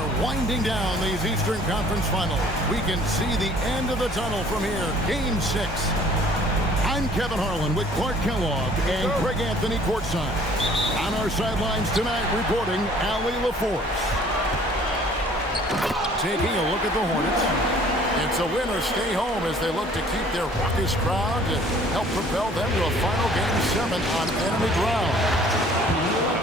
are winding down these Eastern Conference Finals. We can see the end of the tunnel from here. Game 6. I'm Kevin Harlan with Clark Kellogg and Greg Anthony courtside. On our sidelines tonight, reporting Allie LaForce. Taking a look at the Hornets. It's a win or stay home as they look to keep their raucous crowd to help propel them to a final Game 7 on enemy ground.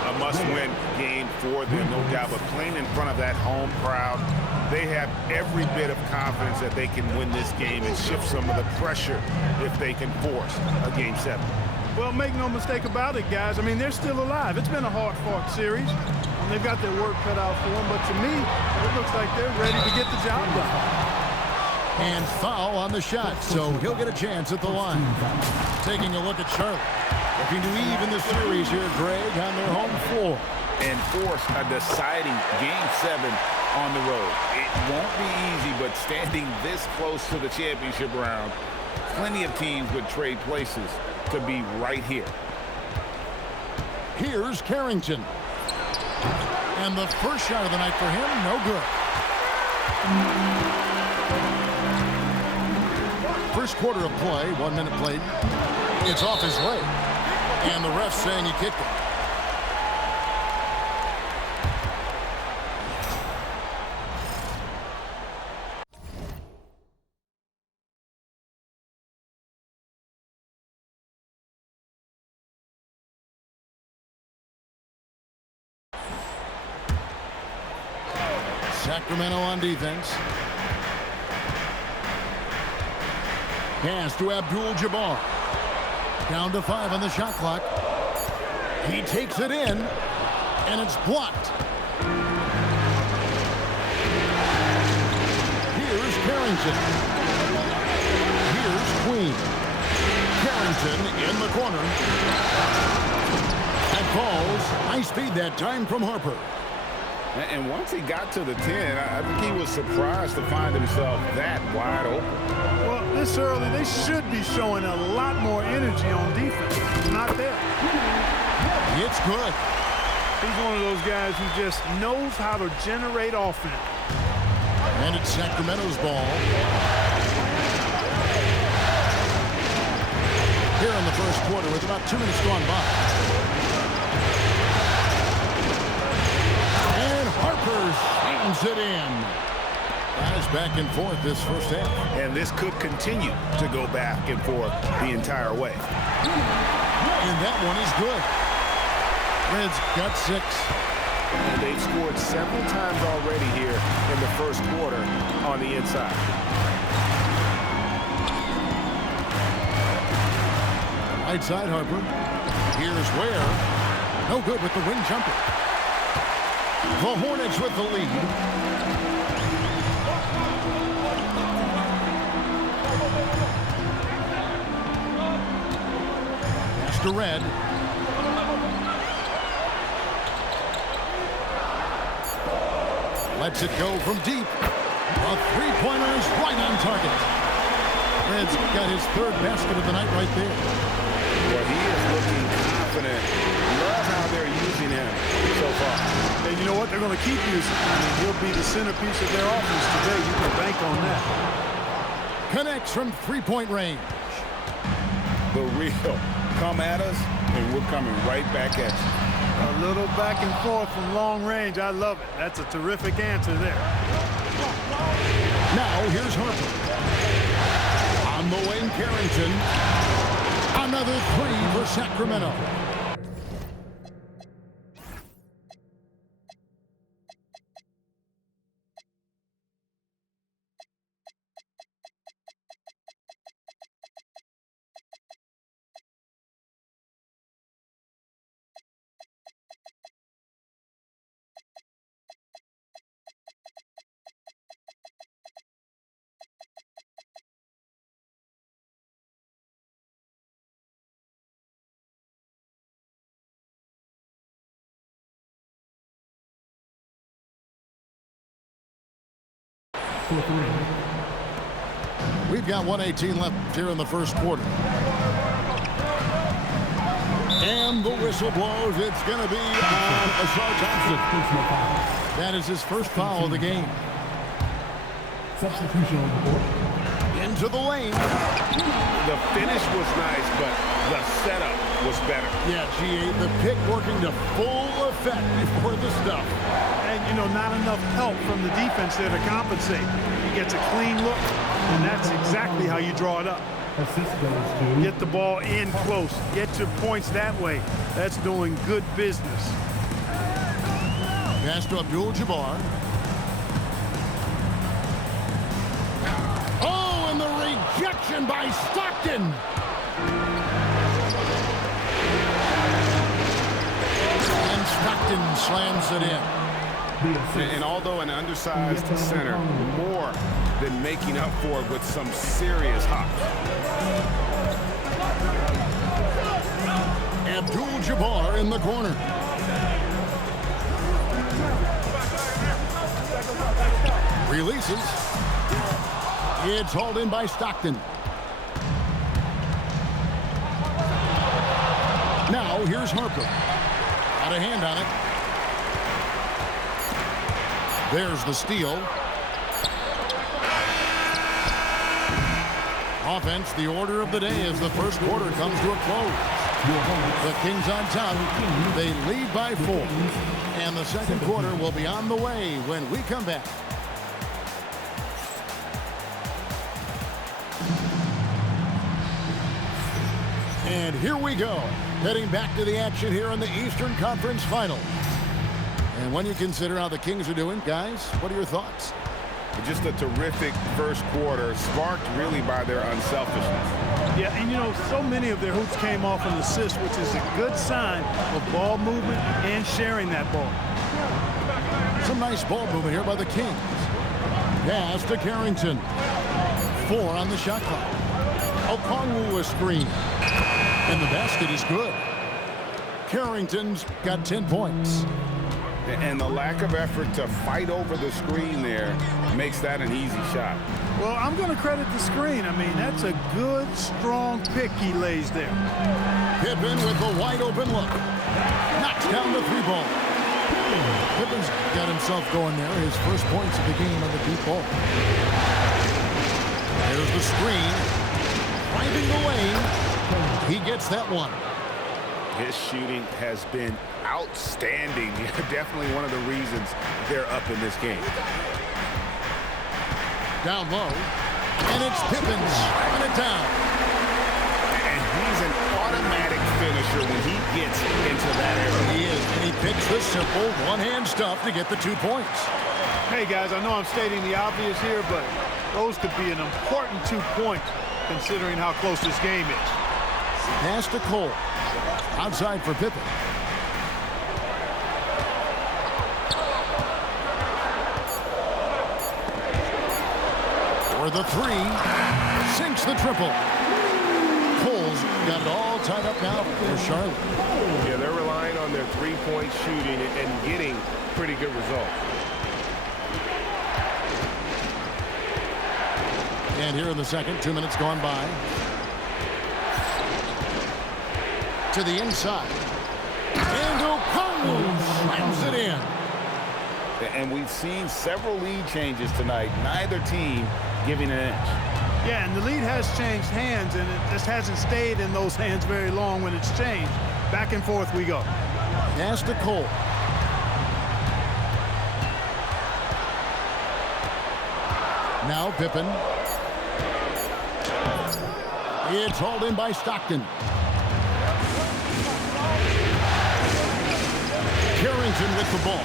A must-win game for them, no doubt, but playing in front of that home crowd, they have every bit of confidence that they can win this game and shift some of the pressure if they can force a Game 7. Well, make no mistake about it, guys. I mean, they're still alive. It's been a hard-fought series, and they've got their work cut out for them. But to me, it looks like they're ready to get the job done. And foul on the shot, so he'll get a chance at the line. Taking a look at Charlotte. Looking to even the series here, Greg, on their home floor. And force a deciding Game 7 on the road. It won't be easy, but standing this close to the championship round, plenty of teams would trade places to be right here. Here's Carrington. And the first shot of the night for him, no good. First quarter of play, 1 minute played. It's off his leg. And the ref saying he kicked it. Sacramento on defense. Pass to Abdul-Jabbar. Down to 5 on the shot clock. He takes it in, and it's blocked. Here's Carrington. Here's Queen. Carrington in the corner. And falls. High speed that time from Harper. And once he got to the 10, I think he was surprised to find himself that wide open. Well, this early, they should be showing a lot more energy on defense. It's not there. It's good. He's one of those guys who just knows how to generate offense. And it's Sacramento's ball. Here in the first quarter with about 2 minutes gone by. Harper slams it in. Guys back and forth this first half. And this could continue to go back and forth the entire way. And that one is good. Reds got 6. And they've scored several times already here in the first quarter on the inside. Right side, Harper. Here's Ware. No good with the wing jumper. The Hornets with the lead. Pass to Red. Lets it go from deep. A three-pointer is right on target. Red's got his 3rd basket of the night right there. Well, he is looking confident. Love how they're using him so far. And you know what? They're going to keep using him. I mean, he'll be the centerpiece of their offense today. You can bank on that. Connects from three-point range. The real. Come at us, and we're coming right back at you. A little back and forth from long range. I love it. That's a terrific answer there. Now here's Harper. On the wing, Carrington. Another 3 for Sacramento. We've got 1:18 left here in the first quarter. And the whistle blows. It's going to be on Ausar Thompson. That is his first foul of the game. Substitution on the board. Into the lane. The finish was nice, but the setup was better. Yeah, GA, the pick working to full effect before the stuff. And, you know, not enough help from the defense there to compensate. He gets a clean look, and that's exactly how you draw it up. Assist goes to Get the ball in close. Get your points that way. That's doing good business. Pass to Abdul-Jabbar. Oh, and the rejection by Stockton. And Stockton slams it in. And although an undersized center, more than making up for it with some serious hops. Abdul-Jabbar in the corner. Releases. It's hauled in by Stockton. Now here's Harper. Got a hand on it. There's the steal. Offense, the order of the day as the first quarter comes to a close. The Kings on top. They lead by 4. And the second quarter will be on the way when we come back. And here we go. Heading back to the action here in the Eastern Conference Finals. And when you consider how the Kings are doing, guys, what are your thoughts? Just a terrific first quarter, sparked really by their unselfishness. Yeah, and you know, so many of their hoops came off an assist, which is a good sign of ball movement and sharing that ball. Some nice ball movement here by the Kings. Pass to Carrington. 4 on the shot clock. Okongwu a screen. And the basket is good. Carrington's got 10 points. And the lack of effort to fight over the screen there makes that an easy shot. Well, I'm going to credit the screen. I mean, that's a good, strong pick he lays there. Pippen with a wide open look. Knocks down the 3-ball. Pippen's got himself going there. His first points of the game on the deep ball. There's the screen. Finding the lane. He gets that one. His shooting has been outstanding. Definitely one of the reasons they're up in this game. Down low. And it's Pippen slamming it down. And he's an automatic finisher when he gets into that area. He is. And he picks the simple one-hand stuff to get the 2 points. Hey, guys, I know I'm stating the obvious here, but those could be an important 2 points considering how close this game is. Pass to Cole. Outside for Pippen. For the 3. Sinks the triple. Cole's got it all tied up now for Charlotte. Yeah, they're relying on their 3-point shooting and getting pretty good results. And here in the second, 2 minutes gone by. To the inside. And Okongwu slams it in. And we've seen several lead changes tonight. Neither team giving an inch. Yeah, and the lead has changed hands, and it just hasn't stayed in those hands very long when it's changed. Back and forth we go. Pass to Cole. Now Pippen. It's hauled in by Stockton. Carrington with the ball.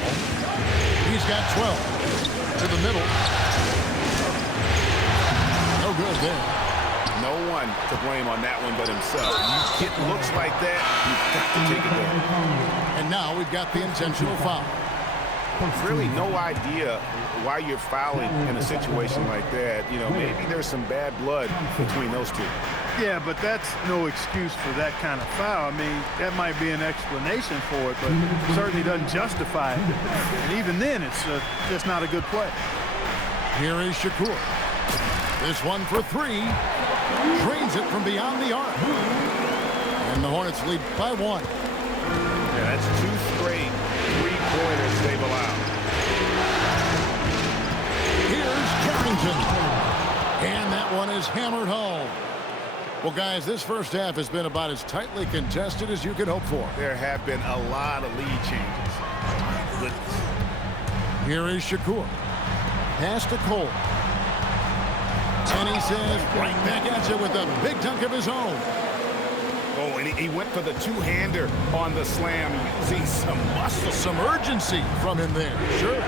He's got 12. To the middle. No good there. No one to blame on that one but himself. You get looks like that, you've got to take it down. And now we've got the intentional foul. Really no idea why you're fouling in a situation like that. You know, maybe there's some bad blood between those two. Yeah, but that's no excuse for that kind of foul. I mean, that might be an explanation for it, but it certainly doesn't justify it. And even then, it's just not a good play. Here is Shakur. This one for 3. Drains it from beyond the arc. And the Hornets lead by 1. Yeah, that's 2 straight 3-pointers they've allowed. Carrington. And that one is hammered home. Well, guys, this first half has been about as tightly contested as you could hope for. There have been a lot of lead changes. My goodness. Here is Shakur. Pass to Cole. And he says, right back at you with a big dunk of his own. Oh, and he went for the two-hander on the slam, using some muscle. Some urgency from him there. Sure.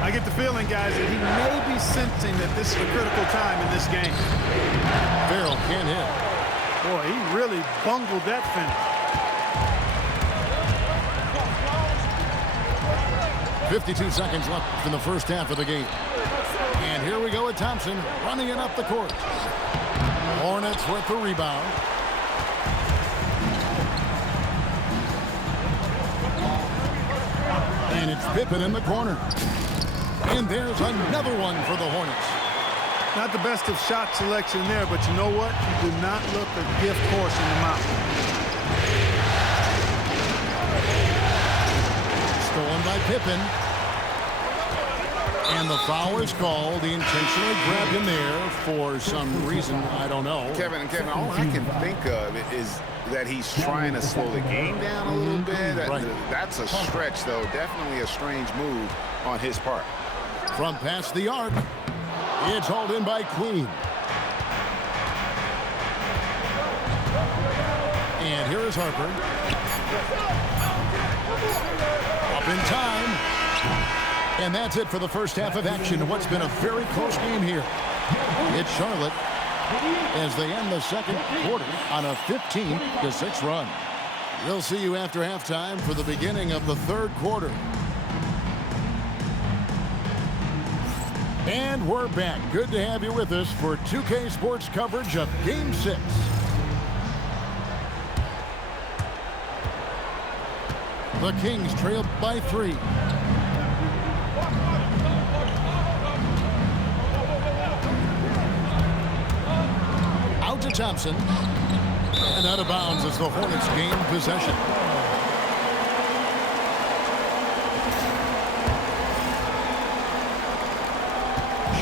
I get the feeling, guys, that he may be sensing that this is a critical time in this game. Farrell can't hit. Boy, he really bungled that finish. 52 seconds left in the first half of the game. And here we go with Thompson running it up the court. Hornets with the rebound. And it's Pippen in the corner. And there's another one for the Hornets. Not the best of shot selection there, but you know what? You do not look a gift horse in the mouth. Stolen by Pippen. And the foul is called. He intentionally grabbed him there for some reason. I don't know. Kevin, all I can think of is that he's trying to slow the game down a little bit. Right. That's a stretch, though. Definitely a strange move on his part. From past the arc, it's hauled in by Queen. And here is Harper. Up in time. And that's it for the first half of action. What's been a very close game here. It's Charlotte as they end the second quarter on a 15-6 run. We'll see you after halftime for the beginning of the third quarter. And we're back. Good to have you with us for 2K Sports coverage of Game 6. The Kings trail by 3. Out to Thompson. And out of bounds as the Hornets gain possession.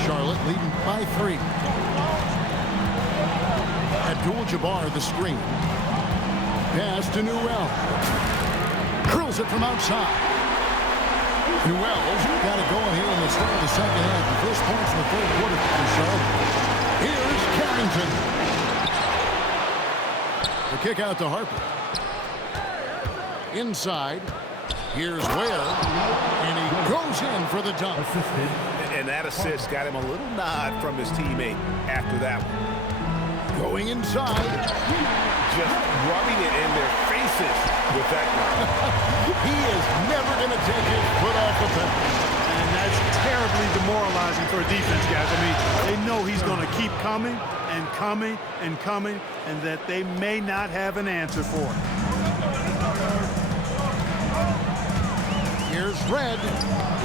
Charlotte leading by 3. Abdul-Jabbar the screen. Pass to Newell. Curls it from outside. Newell's got it going here in the start of the second half. The first points in the third quarter for Charlotte. Here's Carrington. The kick out to Harper. Inside. Here's Ware. And he goes in for the dunk. And that assist got him a little nod from his teammate after that one. Going inside. Just rubbing it in their faces with that one. He is never going to take his foot off the pedal. And that's terribly demoralizing for a defense, guys. I mean, they know he's going to keep coming and coming and coming, and that they may not have an answer for it. Here's Red.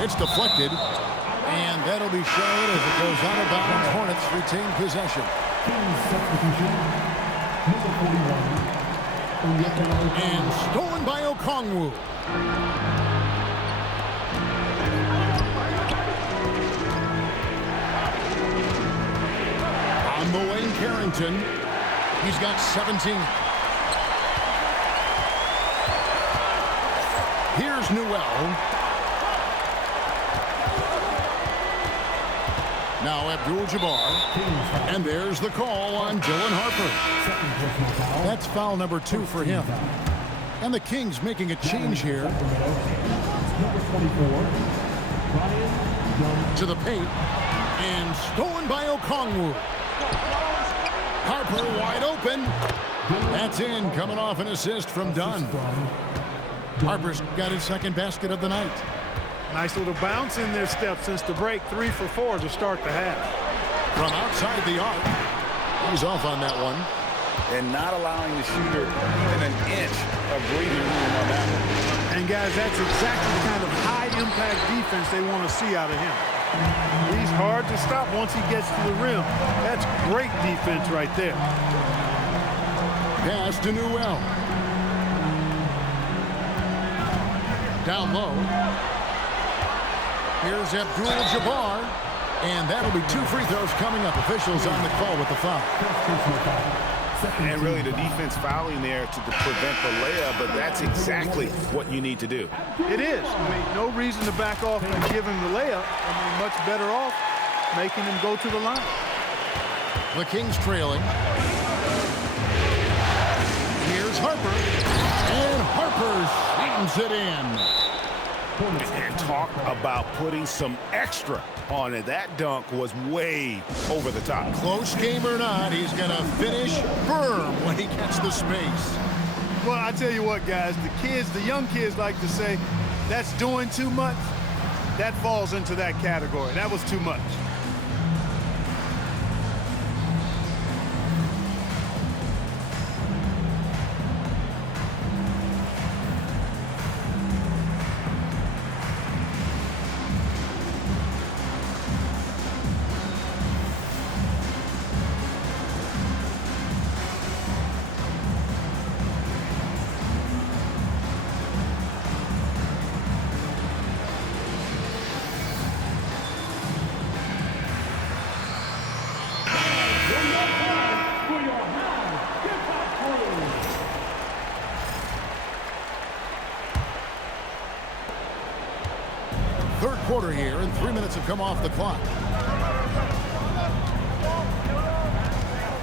It's deflected. And that'll be Charlotte as it goes out of bounds. Hornets retain possession. And stolen by Okongwu. On the way, Carrington. He's got 17. Here's Newell. Now Abdul-Jabbar. And there's the call on Dylan Harper. That's foul number 2 for him. And the Kings making a change here. To the paint. And stolen by Okongwu. Harper wide open. That's in, coming off an assist from Dunn. Harper's got his second basket of the night. Nice little bounce in their step since the break. 3 for 4 to start the half. From outside the arc. He's off on that one. And not allowing the shooter even an inch of breathing room on that one. And guys, that's exactly the kind of high-impact defense they want to see out of him. He's hard to stop once he gets to the rim. That's great defense right there. Pass to Newell. Down low. Here's Abdul-Jabbar. And that'll be 2 free throws coming up. Officials on the call with the foul. And really the defense fouling there to prevent the layup, but that's exactly what you need to do. It is. I mean, no reason to back off and give him the layup. I mean, much better off making him go to the line. The Kings trailing. Here's Harper. And Harper slams it in. And talk about putting some extra on it. That dunk was way over the top. Close game or not, he's going to finish firm when he gets the space. Well, I tell you what, guys, the young kids like to say, that's doing too much. That falls into that category. That was too much. Third quarter here, and 3 minutes have come off the clock.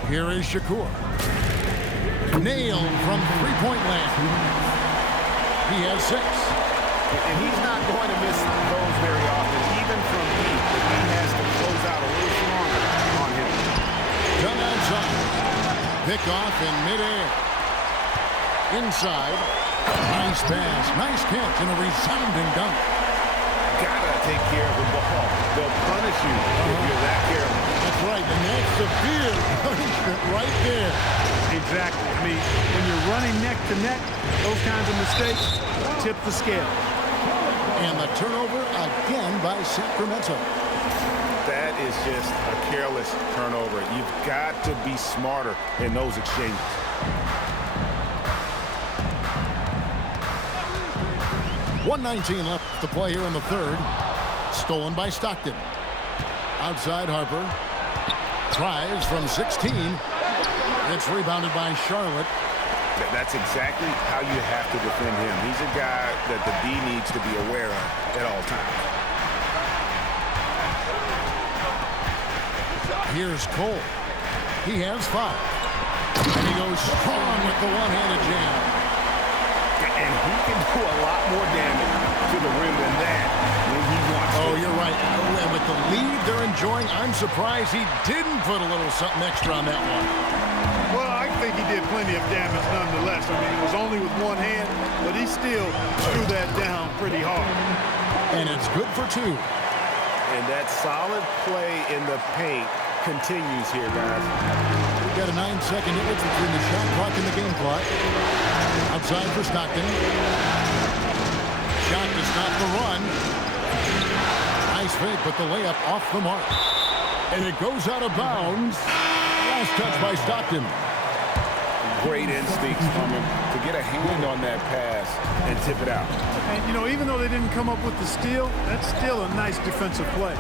Here is Shakur. Nailed from three-point land. He has 6. And he's not going to miss those very often, even from deep. He has to close out a little stronger on him. Done outside. Pick off in midair. Inside. Nice pass. Nice catch and a resounding dunk. Gotta take care of the ball. They'll punish you if you're that careless. That's right, and that's severe punishment right there. Exactly. I mean, when you're running neck to neck, those kinds of mistakes tip the scale. And the turnover again by Sacramento. That is just a careless turnover. You've got to be smarter in those exchanges. .119 left to play here in the third. Stolen by Stockton. Outside Harper. Tries from 16. It's rebounded by Charlotte. That's exactly how you have to defend him. He's a guy that the D needs to be aware of at all times. Here's Cole. He has 5. And he goes strong with the one-handed jam. And he can do a lot more damage to the rim than that when he wants to. Oh, you're right. And with the lead they're enjoying, I'm surprised he didn't put a little something extra on that one. Well, I think he did plenty of damage nonetheless. I mean, it was only with one hand, but he still threw that down pretty hard. And it's good for 2. And that solid play in the paint continues here, guys. We've got a 9-second difference between the shot clock and the game clock. Outside for Stockton. Shot to stop the run. Nice fake, but the layup off the mark. And it goes out of bounds. Last touch by Stockton. Great instincts from him to get a hand on that pass and tip it out. And, you know, even though they didn't come up with the steal, that's still a nice defensive play.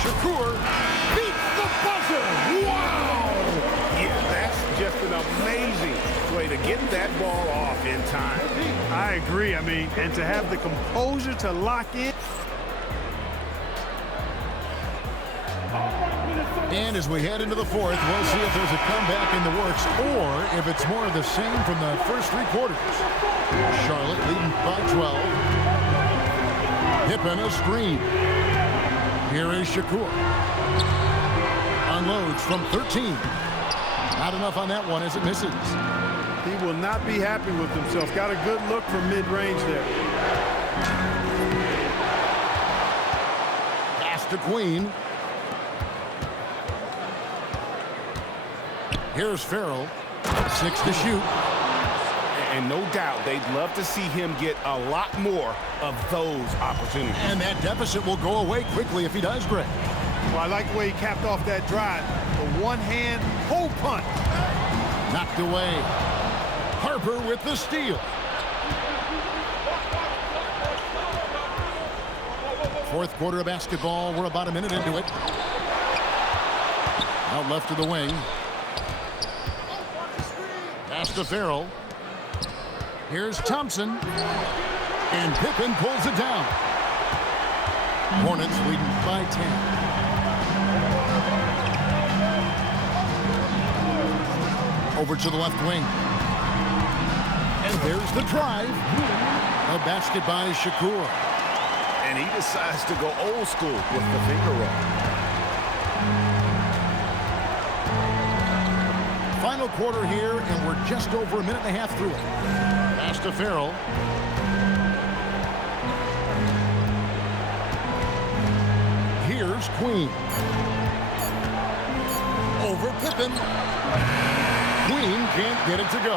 Shakur beats the buzzer. Wow! Yeah, that's just an amazing way to get that ball off in time. I agree. I mean, and to have the composure to lock in. And as we head into the fourth, we'll see if there's a comeback in the works or if it's more of the same from the first 3 quarters. Charlotte leading by 12. Pippen a screen. Here is Shakur. Unloads from 13. Not enough on that one as it misses. He will not be happy with himself. Got a good look from mid-range there. Pass to Queen. Here's Farrell. 6 to shoot. And no doubt they'd love to see him get a lot more of those opportunities. And that deficit will go away quickly if he does, Greg. Well, I like the way he capped off that drive. The one-hand hole punt. Knocked away. Harper with the steal. Fourth quarter of basketball. We're about a minute into it. Out left to the wing. Pass to Farrell. Here's Thompson. And Pippen pulls it down. Hornets leading by 10. Over to the left wing. And there's the drive. A basket by Shakur. And he decides to go old school with the finger roll. Final quarter here, and we're just over a minute and a half through it. Pass to Farrell. Here's Queen. Over Pippen. Queen can't get it to go.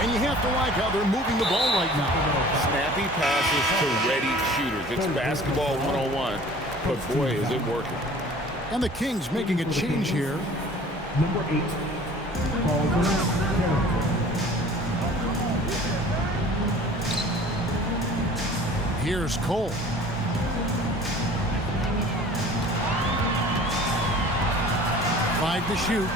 And you have to like how they're moving the ball right now. Snappy passes to ready shooters. It's basketball 101, but boy, is it working. And the Kings making a change here. Number 8, Alden Carrington. Here's Cole. Five to shoot.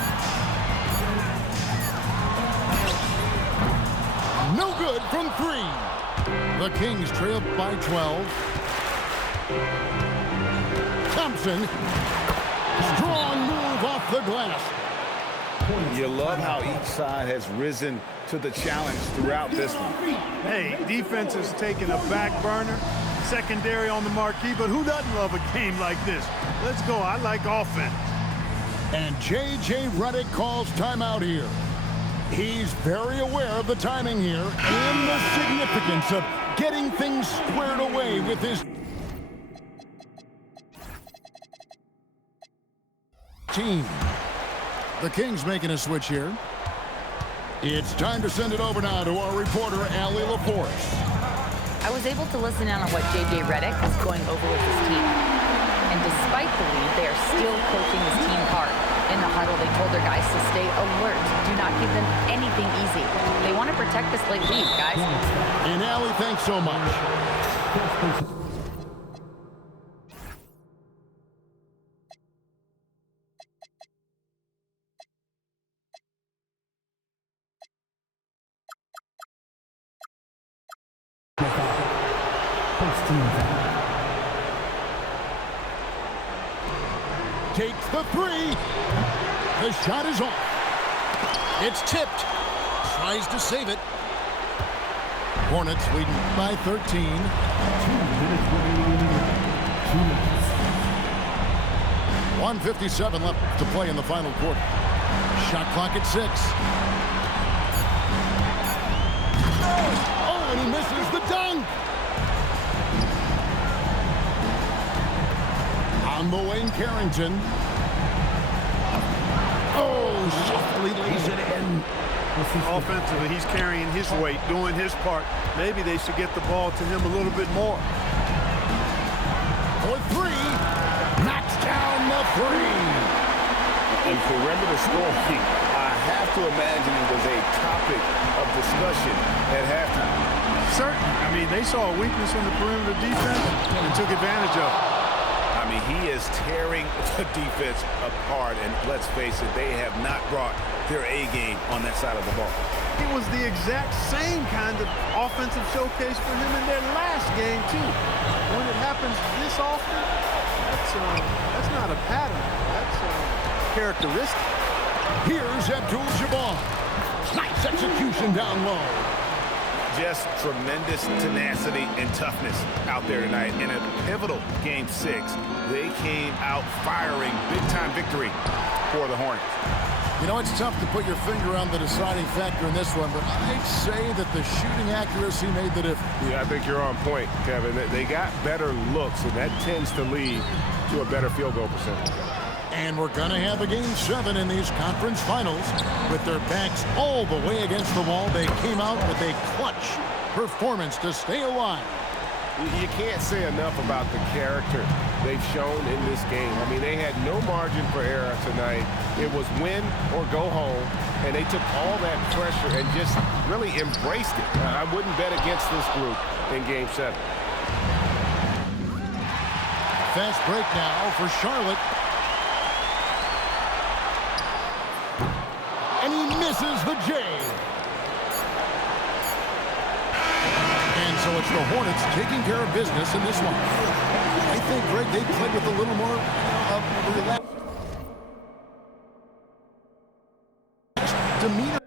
No good from three. The Kings trail by 12. Thompson. Strong move off the glass. You love how each side has risen to the challenge throughout this one. Hey, defense is taking a back burner, secondary on the marquee, but who doesn't love a game like this? Let's go. I like offense. And J.J. Redick calls timeout here. He's very aware of the timing here and the significance of getting things squared away with his team. The Kings making a switch here. It's time to send it over now to our reporter, Allie LaForce. I was able to listen in on what J.J. Redick is going over with his team. And despite the lead, they are still coaching this team hard. In the huddle, they told their guys to stay alert. Do not give them anything easy. They want to protect this late lead, guys. And Allie, thanks so much. Takes the three. The shot is off. It's tipped. Tries to save it. Hornets leading by 13. 2 minutes remaining. 2 minutes. 1:57 left to play in the final quarter. Shot clock at 6. Oh, and he misses the dunk. On the wing, Carrington. Oh, softly lays it in. Offensively, he's carrying his weight, doing his part. Maybe they should get the ball to him a little bit more. For three. Knocks down the three. And perimeter scoring, I have to imagine it was a topic of discussion at halftime. Certainly. I mean, they saw a weakness in the perimeter defense and took advantage of it. I mean, he is tearing the defense apart, and let's face it, they have not brought their A game on that side of the ball. It was the exact same kind of offensive showcase for him in their last game, too. When it happens this often, that's not a pattern. That's characteristic. Here's Abdul-Jabbar. Nice execution down low. Just tremendous tenacity and toughness out there tonight. In a pivotal Game 6, they came out firing. Big-time victory for the Hornets. You know, it's tough to put your finger on the deciding factor in this one, but I'd say that the shooting accuracy made the difference. Yeah, I think you're on point, Kevin. They got better looks, and that tends to lead to a better field goal percentage. And we're going to have a Game 7 in these conference finals. With their backs all the way against the wall, they came out with a clutch performance to stay alive. You can't say enough about the character they've shown in this game. I mean, they had no margin for error tonight. It was win or go home, and they took all that pressure and just really embraced it. I wouldn't bet against this group in Game 7. Fast break now for Charlotte. And he misses the J. And so it's the Hornets taking care of business in this one. I think, Greg, they played with a little more relaxed demeanor.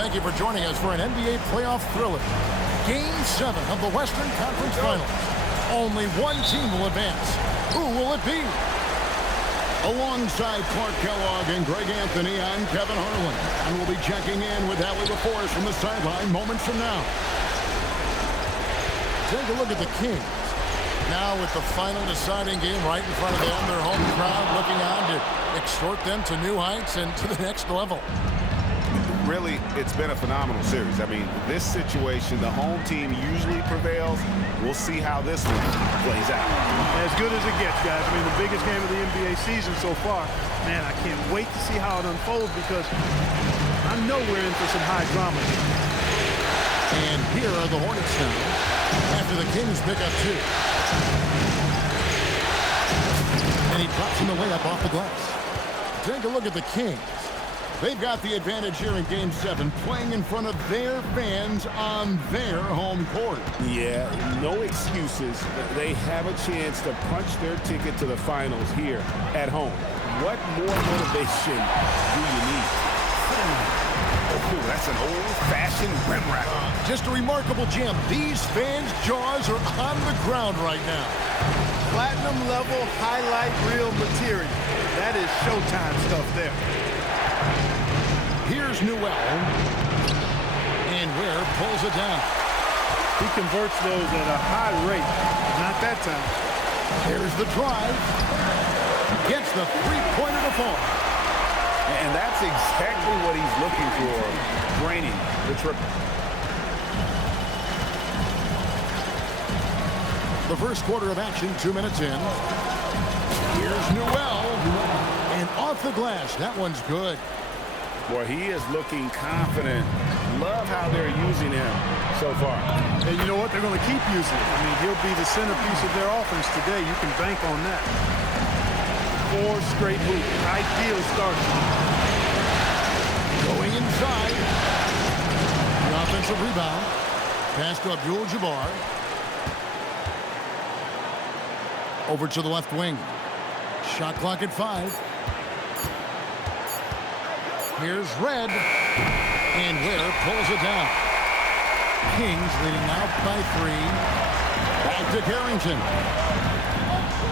Thank you for joining us for an NBA playoff thriller. Game 7 of the Western Conference Finals. Only one team will advance. Who will it be? Alongside Clark Kellogg and Greg Anthony, I'm Kevin Harlan. And we'll be checking in with Allie LaForce from the sideline moments from now. Take a look at the Kings. Now with the final deciding game right in front of them, their home crowd looking on to extort them to new heights and to the next level. Really, it's been a phenomenal series. I mean, this situation, the home team usually prevails. We'll see how this one plays out. As good as it gets, guys. I mean, the biggest game of the NBA season so far. Man, I can't wait to see how it unfolds because I know we're in for some high drama here. And here are the Hornets now after the Kings pick up 2. And he drops him the layup off the glass. Take a look at the Kings. They've got the advantage here in Game 7, playing in front of their fans on their home court. Yeah, no excuses. They have a chance to punch their ticket to the finals here at home. What more motivation do you need? Oh, that's an old-fashioned rim rack. Just a remarkable jam. These fans' jaws are on the ground right now. Platinum level highlight reel material. That is Showtime stuff there. Here's Newell. And Ware pulls it down. He converts those at a high rate. Not that time. Here's the drive. Gets the three-pointer to fall. And that's exactly what he's looking for, draining the triple. The first quarter of action, 2 minutes in. Here's Newell. And off the glass. That one's good. Well, he is looking confident. Love how they're using him so far. And you know what? They're going to keep using him. I mean, he'll be the centerpiece of their offense today. You can bank on that. 4 straight hoops. Ideal start. Going inside. The offensive rebound. Pass to Abdul-Jabbar. Over to the left wing. Shot clock at 5. Here's Red. And Ware pulls it down. Kings leading now by 3. Back to Carrington.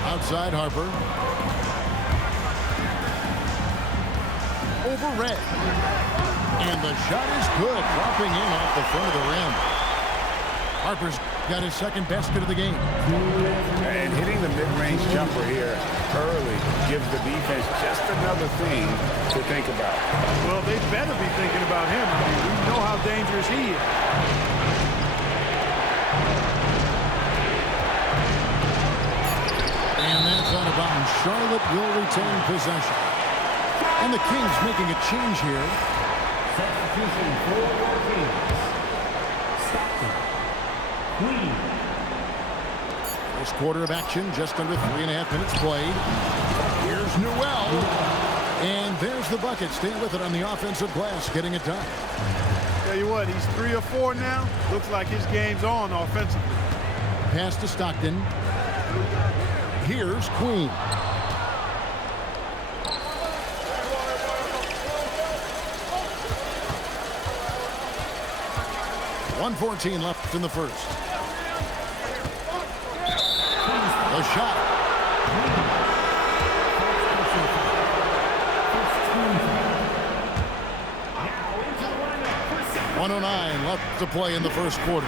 Outside Harper. Over Red. And the shot is good. Dropping in off the front of the rim. Harper's got his second basket of the game. And hitting the mid-range jumper here early gives the defense just another thing to think about. Well, they better be thinking about him. I mean, we know how dangerous he is. And that's out of bounds. Charlotte will retain possession. And the Kings making a change here. Substitution for your Kings. Stockton. Queen. First quarter of action, just under 3.5 minutes played. Here's Newell. And there's the bucket. Stay with it on the offensive glass, getting it done. Tell you what, he's 3 or 4 now. Looks like his game's on offensively. Pass to Stockton. Here's Queen. .114 left in the first. The shot. 109 left to play in the first quarter.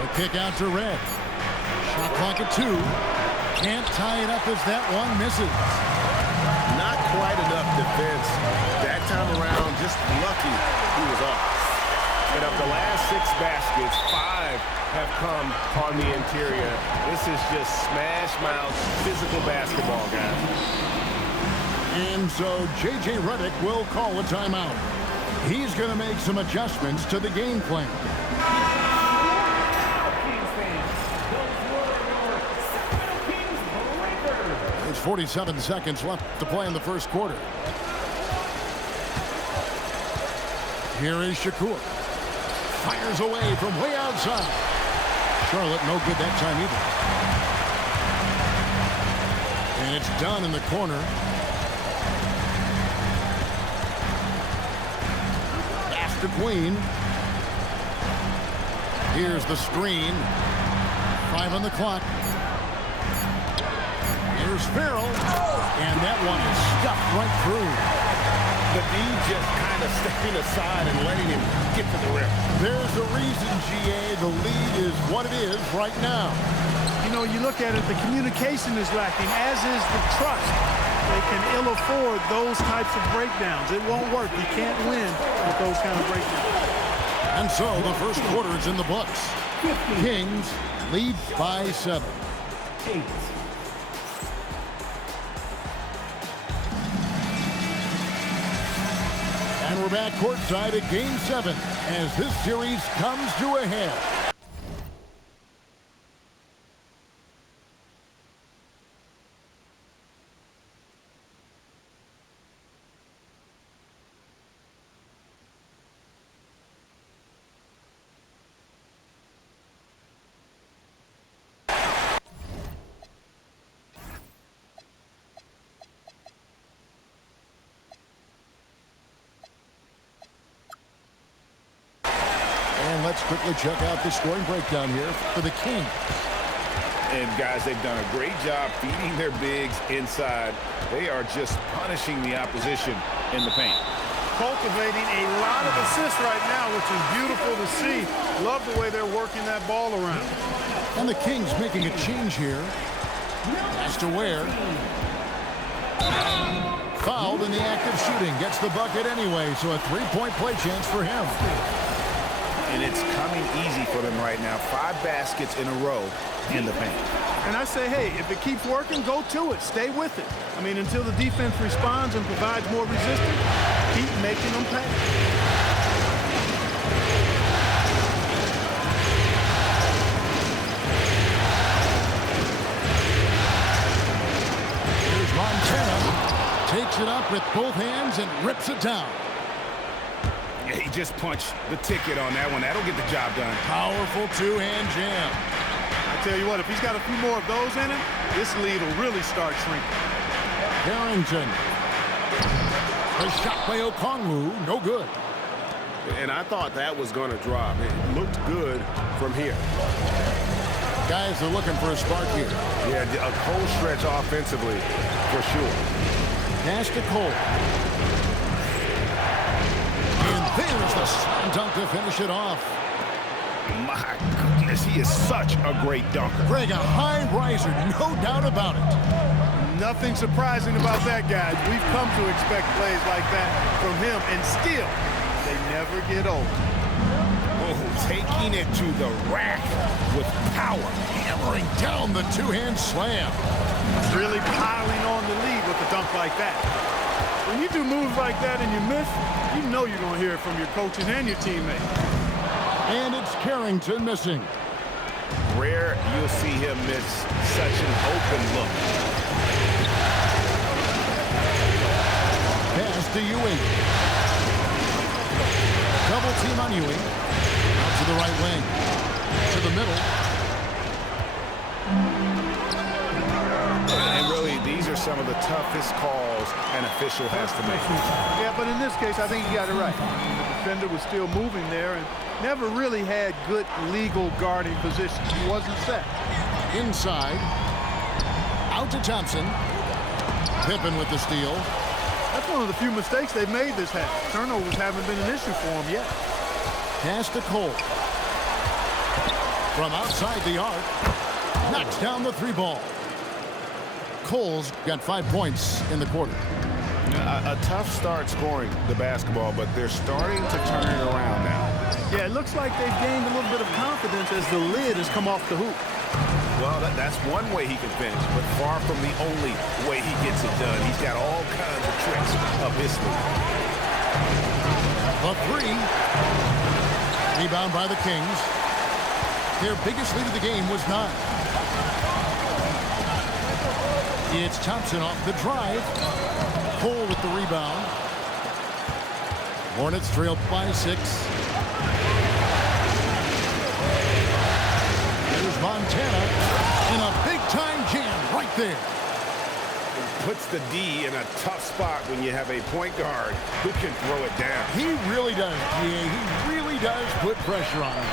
The kick out to Red. Shot clock at 2. Can't tie it up as that one misses. Not quite enough defense that time around. Just lucky he was off. And of the last 6 baskets, 5 have come on the interior. This is just smash mouth physical basketball, guys. And so J.J. Redick will call a timeout. He's going to make some adjustments to the game plan. There's 47 seconds left to play in the first quarter. Here is Shakur. Fires away from way outside. Charlotte no good that time either. And it's done in the corner. Pass to Queen. Here's the screen. 5 on the clock. Here's Farrell. And that one is stuffed right through. The D just kind of stepping aside and letting him get to the rim. There's a reason, GA, the lead is what it is right now. You know, you look at it, the communication is lacking, as is the trust. They can ill afford those types of breakdowns. It won't work. You can't win with those kind of breakdowns. And so the first quarter is in the books. Kings lead by 7. 8. And we're back courtside at Game 7 as this series comes to a head. And let's quickly check out the scoring breakdown here for the Kings. And guys, they've done a great job feeding their bigs inside. They are just punishing the opposition in the paint. Cultivating a lot of assists right now, which is beautiful to see. Love the way they're working that ball around. And the Kings making a change here. Pass to Ware. Fouled in the act of shooting. Gets the bucket anyway, so a 3-point play chance for him. and it's coming easy for them right now. 5 baskets in a row in the paint. And I say, hey, if it keeps working, go to it. Stay with it. I mean, until the defense responds and provides more resistance, keep making them pay. Here's Montana. Takes it up with both hands and rips it down. Yeah, he just punched the ticket on that one. That'll get the job done. Powerful two-hand jam. I tell you what, if he's got a few more of those in him, this lead will really start shrinking. Carrington. A shot by Okongwu. No good. And I thought that was going to drop. It looked good from here. Guys are looking for a spark here. Yeah, a cold stretch offensively for sure. Pass to Cole. And there's the slam dunk to finish it off. My goodness, he is such a great dunker. Greg, a high riser, no doubt about it. Nothing surprising about that, guys. We've come to expect plays like that from him, and still, they never get old. Oh, taking it to the rack with power. Hammering down the two-hand slam. Really piling on the lead with a dunk like that. When you do moves like that and you miss, you know you're going to hear it from your coaches and your teammates. And it's Carrington missing. Rare you'll see him miss such an open look. Pass to Ewing. Double team on Ewing. Out to the right wing. To the middle. And really, these are some of the toughest calls an official has to make. Yeah, but in this case, I think he got it right. The defender was still moving there and never really had good legal guarding position. He wasn't set. Inside. Out to Thompson. Pippen with the steal. That's one of the few mistakes they've made this half. Turnovers haven't been an issue for him yet. Pass to Cole. From outside the arc. Knocks down the 3 ball. Cole's got 5 points in the quarter. A tough start scoring the basketball, but they're starting to turn it around now. Yeah, it looks like they've gained a little bit of confidence as the lid has come off the hoop. Well, that's one way he can finish, but far from the only way he gets it done. He's got all kinds of tricks up his sleeve. The 3. Rebound by the Kings. Their biggest lead of the game was 9. It's Thompson off the drive. Cole with the rebound. Hornets trail by 6. There's Montana in a big-time jam right there. It puts the D in a tough spot when you have a point guard who can throw it down. He really does, GA. He really does put pressure on him.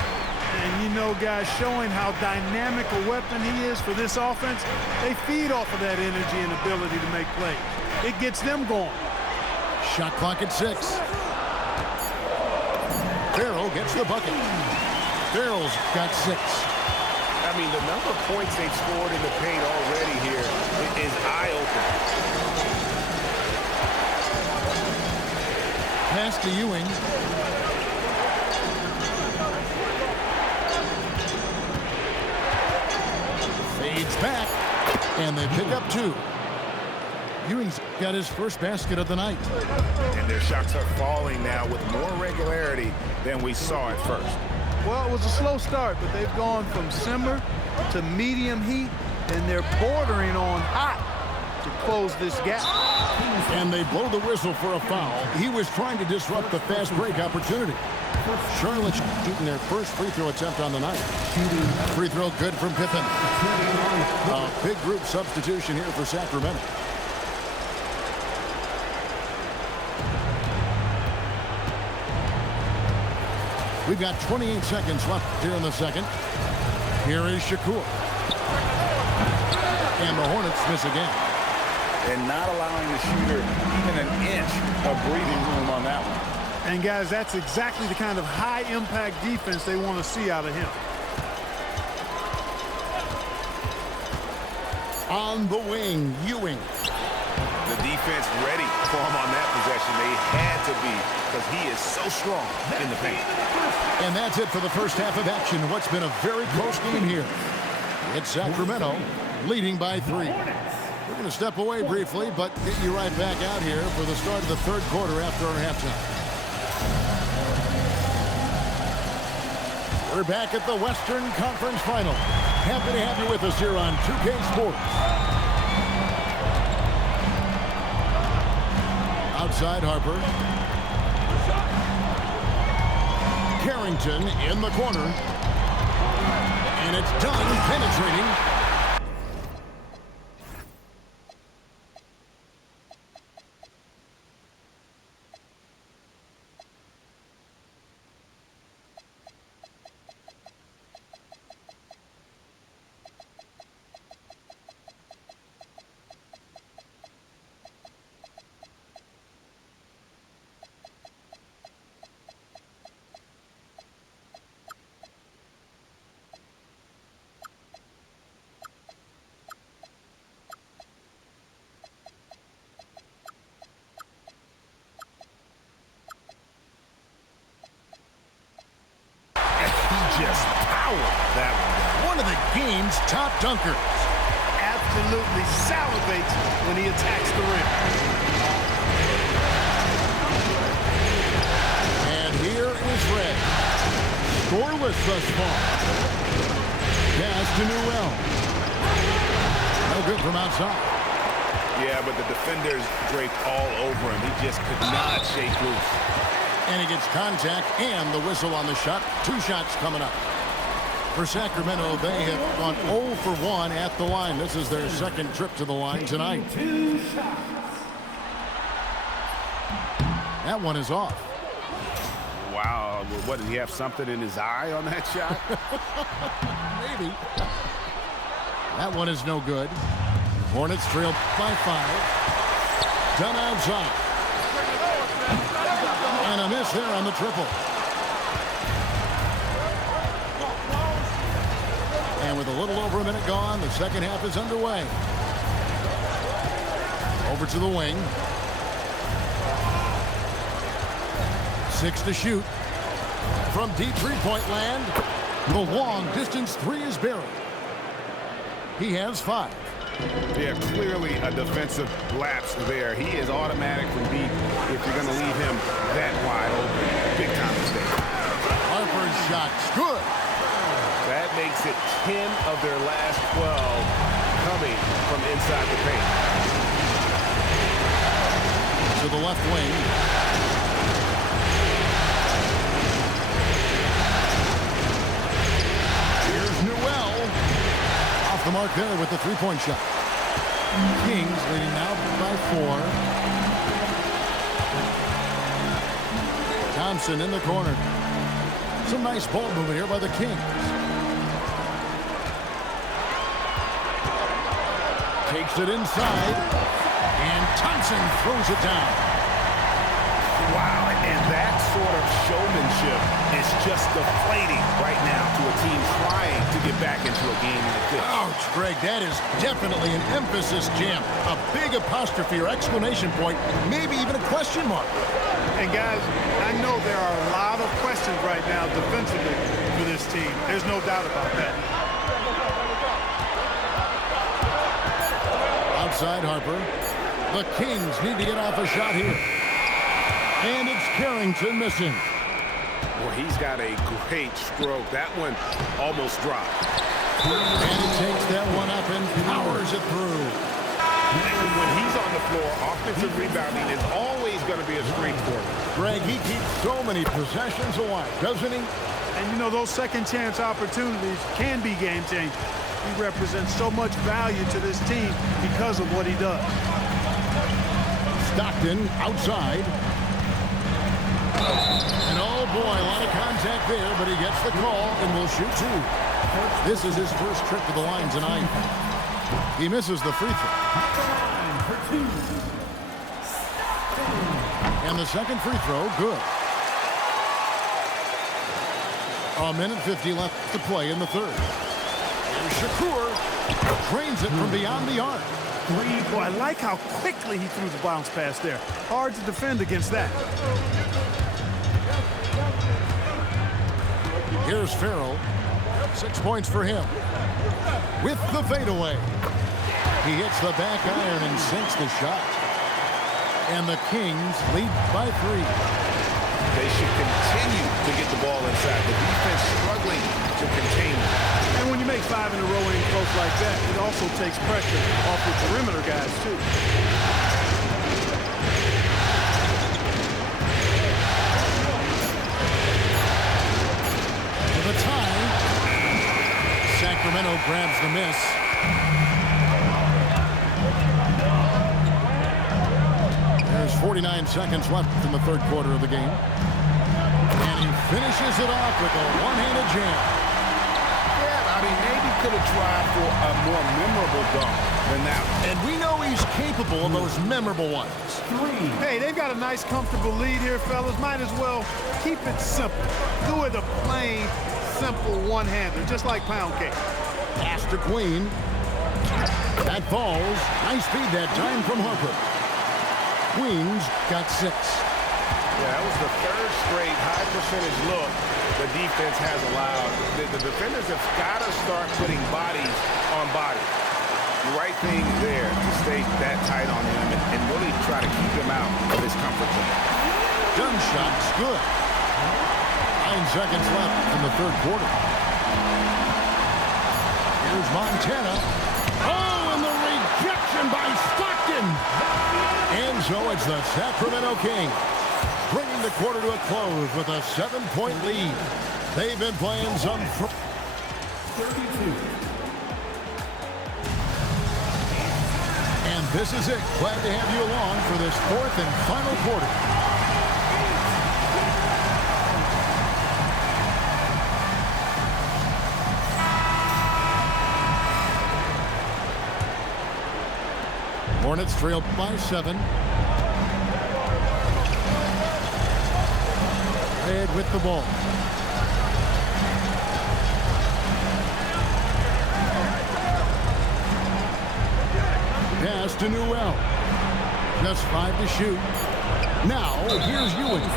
And you know, guys, showing how dynamic a weapon he is for this offense, they feed off of that energy and ability to make plays. It gets them going. Shot clock at 6. Farrell gets the bucket. Farrell's got 6. I mean, the number of points they've scored in the paint already here is eye-opening. Pass to Ewing. Fades back, and they pick up 2. Ewing's got his first basket of the night. And their shots are falling now with more regularity than we saw at first. Well, it was a slow start, but they've gone from simmer to medium heat, and they're bordering on hot to close this gap. And they blow the whistle for a foul. He was trying to disrupt the fast break opportunity. Charlotte shooting their first free throw attempt on the night. Free throw good from Pippen. A big group substitution here for Sacramento. We've got 28 seconds left here in the second. Here is Shakur. And the Hornets miss again. And not allowing the shooter even an inch of breathing room on that one. And, guys, that's exactly the kind of high-impact defense they want to see out of him. On the wing, Ewing. The defense ready for him on that possession. They had to be because he is so strong in the paint. And that's it for the first half of action. What's been a very close game here. It's Sacramento leading by 3. We're going to step away briefly, but get you right back out here for the start of the third quarter after our halftime. We're back at the Western Conference Final. Happy to have you with us here on 2K Sports. Outside Harper. Carrington in the corner. And it's done penetrating. Just power that One of the game's top dunkers. Absolutely salivates when he attacks the rim. And here is Red. Scoreless thus far. Pass to Newell. No good from outside. Yeah, but the defenders draped all over him. He just could not shake loose. And he gets contact and the whistle on the shot. 2 shots coming up. For Sacramento, they have gone 0 for 1 at the line. This is their second trip to the line tonight. 2 shots. That one is off. Wow, what, did he have something in his eye on that shot? Maybe. That one is no good. Hornets trail by 5. Done outside. And a miss there on the triple. And with a little over a minute gone, the second half is underway. Over to the wing. 6 to shoot. From deep three-point land, the long-distance 3 is buried. He has 5. Yeah, clearly a defensive lapse there. He is automatic from deep if you're going to leave him that wide open. Big time mistake. Harper's shot's good. That makes it 10 of their last 12 coming from inside the paint. To the left wing. Here's Newell. Off the mark there with the three-point shot. Kings leading now by 4. Thompson in the corner. Some nice ball movement here by the Kings. Takes it inside. And Thompson throws it down. Wow, and that sort of showmanship is just deflating right now to a team trying to get back into a game like this. Ouch, Greg, that is definitely an emphasis jam. A big apostrophe or exclamation point, maybe even a question mark. And guys, I know there are a lot of questions right now defensively for this team. There's no doubt about that. Outside Harper. The Kings need to get off a shot here. And it's Carrington missing. Well, he's got a great stroke. That one almost dropped. And he takes that one up and powers it through. When he's on the floor, offensive rebounding is always going to be a strength for him. Greg, he keeps so many possessions alive, doesn't he? And you know, those second chance opportunities can be game changing. He represents so much value to this team because of what he does. Stockton outside. And oh boy, a lot of contact there, but he gets the call and will shoot 2. This is his first trip to the line tonight. He misses the free throw. And the second free throw, good. A minute 50 left to play in the third. Here's Shakur. Drains it from beyond the arc. Boy, I like how quickly he threw the bounce pass there. Hard to defend against that. Here's Farrell. 6 points for him. With the fadeaway. He hits the back iron and sinks the shot. And the Kings lead by 3. They should continue to get the ball inside. The defense struggling to contain it. And when you make 5 in a row in close like that, it also takes pressure off the perimeter guys, too. For the tie, Sacramento grabs the miss. There's 49 seconds left in the third quarter of the game. And he finishes it off with a one-handed jam. Yeah, I mean, maybe could have tried for a more memorable dunk than that. And we know he's capable of those memorable ones. 3. Hey, they've got a nice, comfortable lead here, fellas. Might as well keep it simple. Do it a plain, simple one-hander, just like pound cake. Pass to Queen. That falls. Nice feed that time from Harper. Queens got 6. Yeah, that was the third straight high percentage look the defense has allowed. The defenders have got to start putting bodies on bodies. The right thing there to stay that tight on him and really try to keep him out of his comfort zone. Gun shot's good. 9 seconds left in the third quarter. Here's Montana. Oh, and the rejection by Stockton. And so it's the Sacramento Kings bringing the quarter to a close with a 7-point lead. They've been playing some... 32. And this is it. Glad to have you along for this fourth and final quarter. Hornets trailed by 7. Red with the ball. Pass to Newell. Just 5 to shoot. Now, here's Ewing.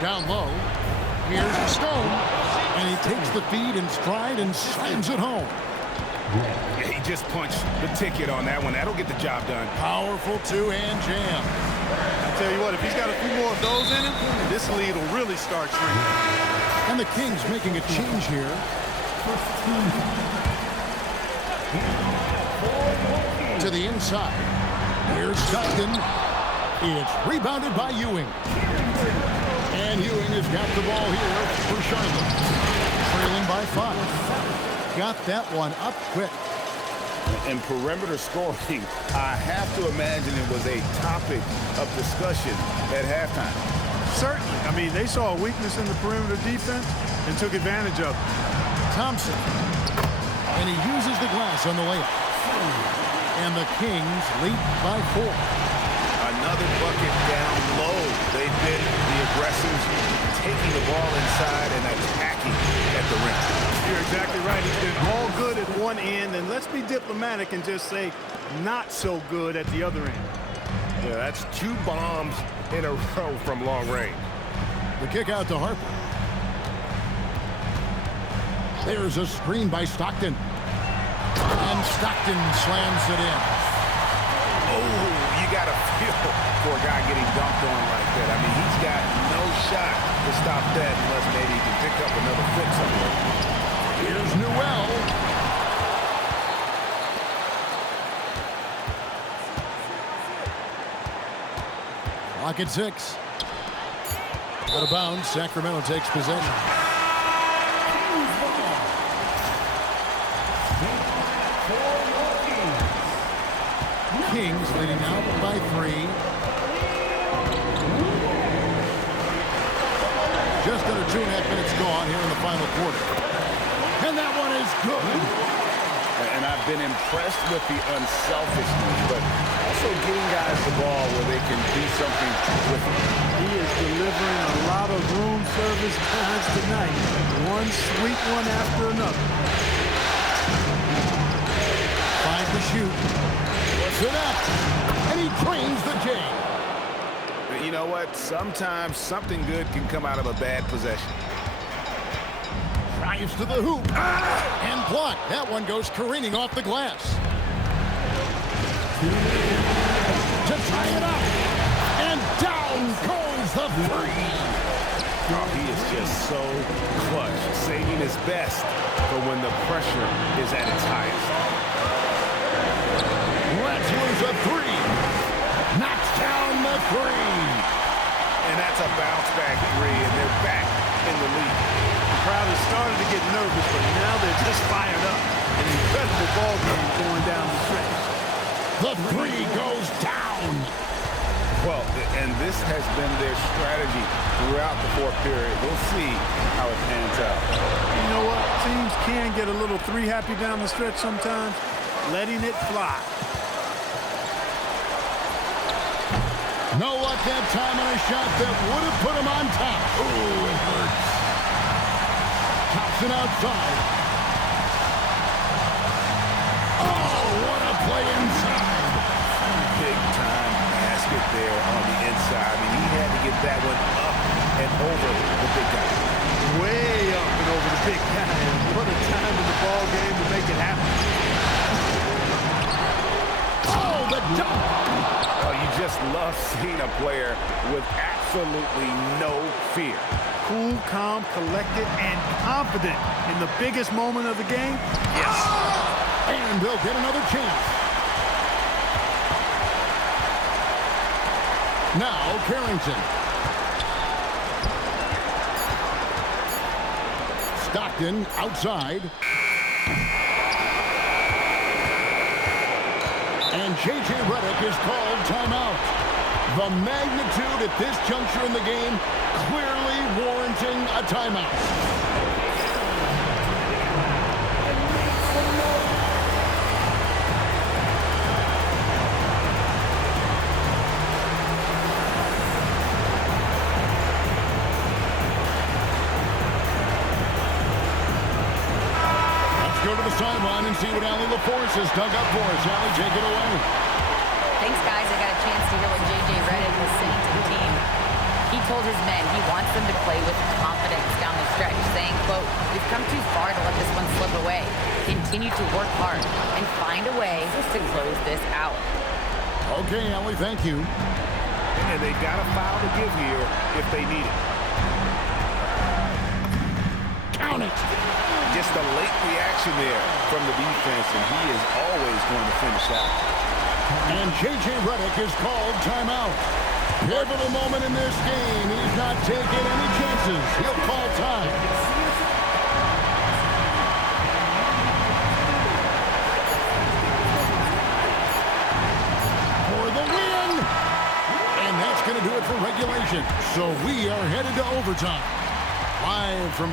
Down low. Here's Stone. And he takes the feed in stride and slams it home. Yeah, he just punched the ticket on that one. That'll get the job done. Powerful two-hand jam. I tell you what, if he's got a few more of those in him, this lead will really start shrinking. And the Kings making a change here. To the inside. Here's Stockton. It's rebounded by Ewing. And Ewing has got the ball here for Charlotte. Trailing by 5. Got that one up quick. And perimeter scoring, I have to imagine it was a topic of discussion at halftime. Certainly. I mean, they saw a weakness in the perimeter defense and took advantage of it. Thompson. And he uses the glass on the layup. And the Kings lead by 4. Another bucket down low. They've been the aggressors, taking the ball inside and attacking at the rim. You're exactly right. He's been all good at one end, and let's be diplomatic and just say not so good at the other end. Yeah, that's 2 bombs in a row from long range. The kick out to Harper. There's a screen by Stockton. And Stockton slams it in. Oh, you got to feel for a guy getting dunked on like that. I mean, he's got no shot to stop that unless maybe he can pick up another foot somewhere. Here's Newell. Clock at 6. Out of bounds, Sacramento takes possession. Kings leading out by 3. Just under 2.5 minutes gone here in the final quarter. And that one is good. And I've been impressed with the unselfishness, but also getting guys the ball where they can do something with it. He of his times tonight. One sweet one after another. 5 to shoot. Puts it up. And he drains the game. You know what? Sometimes something good can come out of a bad possession. Drives to the hoop. And blocked. That one goes careening off the glass. To tie it up. And down goes the three. Oh, he is just so clutch, saving his best for when the pressure is at its highest. Let's lose a three. Knocks down the three. And that's a bounce back three, and they're back in the lead. The crowd has started to get nervous, but now they're just fired up. An incredible ball game going down the stretch. The three goes down. Well, and this has been their strategy throughout the fourth period. We'll see how it pans out. You know what? Teams can get a little three-happy down the stretch sometimes. Letting it fly. No luck that time on a shot that would have put him on top. Ooh, it hurts. Tops it outside. Oh, what a play inside. Big time basket there on the inside. I mean, he had to get that one up and over the big guy. Way up and over the big guy. What a time in the ball game to make it happen. Oh, the dunk. Oh, you just love seeing a player with absolutely no fear. Cool, calm, collected, and confident in the biggest moment of the game. Yes. And they'll get another chance. Now, Carrington. Stockton outside. And J.J. Redick is called timeout. The magnitude at this juncture in the game clearly warranting a timeout. Go to the sideline and see what Allie LaForce has dug up for us. Allie, take it away. Thanks, guys. I got a chance to hear what J.J. Redick was saying to the team. He told his men he wants them to play with confidence down the stretch, saying, quote, "We've come too far to let this one slip away. Continue to work hard and find a way to close this out." Okay, Allie, thank you. And they've got a foul to give here if they need it. Count it. Just a late reaction there from the defense, and he is always going to finish out. And J.J. Redick is called timeout. Pivotal moment in this game. He's not taking any chances. He'll call time. For the win! And that's going to do it for regulation. So we are headed to overtime. Live from...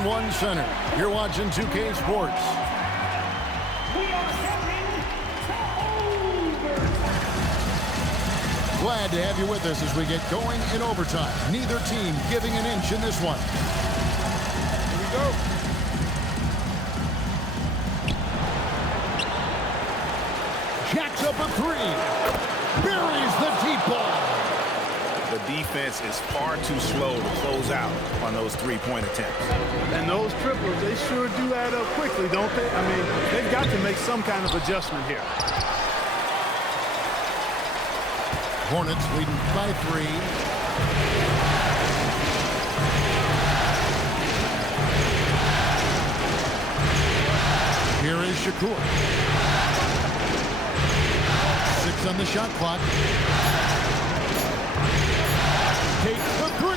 in one center. You're watching 2K Sports. Glad to have you with us as we get going in overtime. Neither team giving an inch in this one. Here we go. Jacks up a three. Buries the deep ball. The defense is far too slow to close out on those three-point attempts. And those triples, they sure do add up quickly, don't they? I mean, they've got to make some kind of adjustment here. Hornets leading by 3. Here is Shakur. 6 on the shot clock. Takes the 3.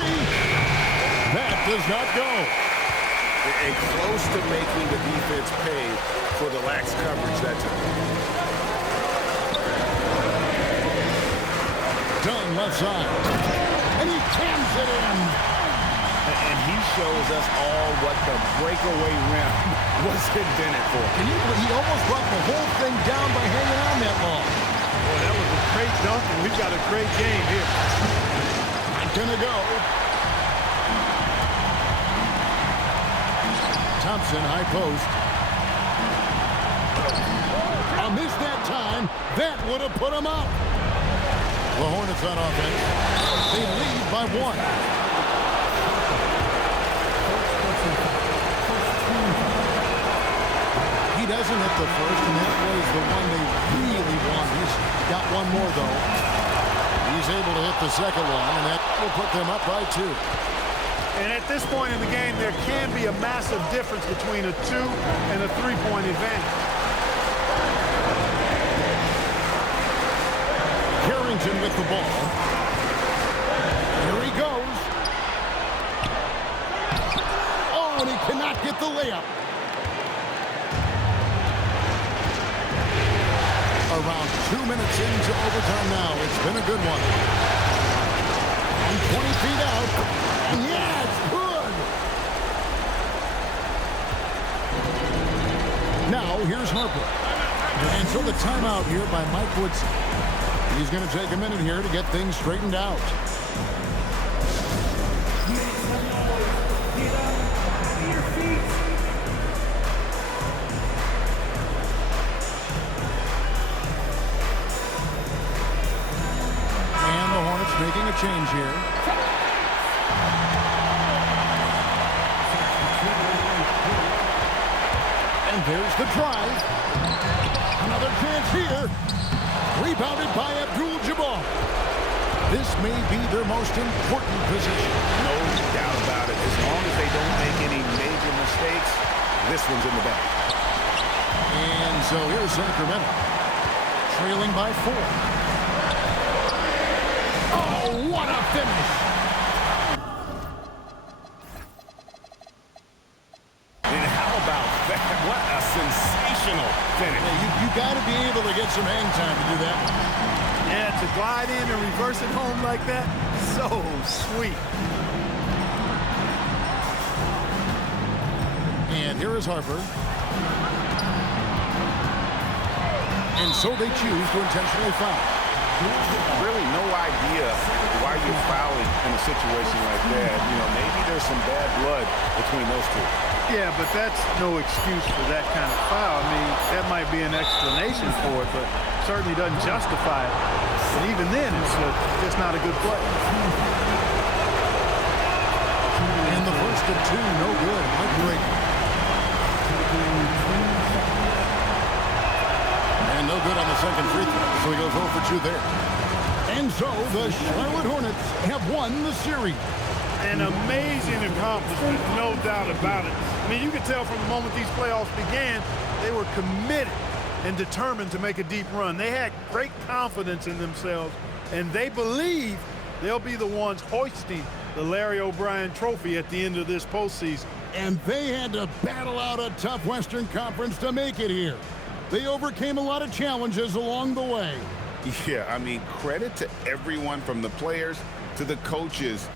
That does not go. And close to making the defense pay for the lax coverage that time. Dunn left side. And he cams it in. And he shows us all what the breakaway rim was invented for. Can you believe he almost brought the whole thing down by hanging on that ball? Boy, that was a great dunk, and we've got a great game here. Gonna go. Thompson, high post. A miss that time. That would have put him up. The Hornets on offense. They lead by 1. He doesn't hit the first, and that was the one they really want. He's got one more, though. He's able to hit the second one, and that will put them up by 2. And at this point in the game, there can be a massive difference between a 2 and a 3-point advantage. Carrington with the ball. Here he goes. Oh, and he cannot get the layup. Around 2 minutes into overtime now. It's been a good one. And 20 feet out. Yeah, it's good. Now, here's Harper. And so the timeout here by Mike Woodson. He's going to take a minute here to get things straightened out. And the Hornets making a change here. And there's the drive. Another chance here. Rebounded by Abdul-Jabbar. This may be their most important position. No doubt about it. As long as they don't make any major mistakes, this one's in the bag. And so here's Sacramento. Trailing by 4. Oh, what a finish. And how about that? What a sensational finish. You got to be able to get some hang time to do that. Yeah, to glide in and reverse it home like that, so sweet. And here is Harper. And so they choose to intentionally foul. Really no idea why you're fouling in a situation like that. You know, maybe there's some bad blood between those two. Yeah, but that's no excuse for that kind of foul. I mean, that might be an explanation for it, but certainly doesn't justify it. And even then, it's just not a good play. And the first of 2, no good. Heartbreaking. And no good on the second free throw, so he goes 0 for 2 there. And so the Charlotte Hornets have won the series. An amazing accomplishment, no doubt about it. I mean, you could tell from the moment these playoffs began, they were committed and determined to make a deep run. They had great confidence in themselves, and they believe they'll be the ones hoisting the Larry O'Brien Trophy at the end of this postseason. And they had to battle out a tough Western Conference to make it here. They overcame a lot of challenges along the way. Yeah, I mean, credit to everyone from the players to the coaches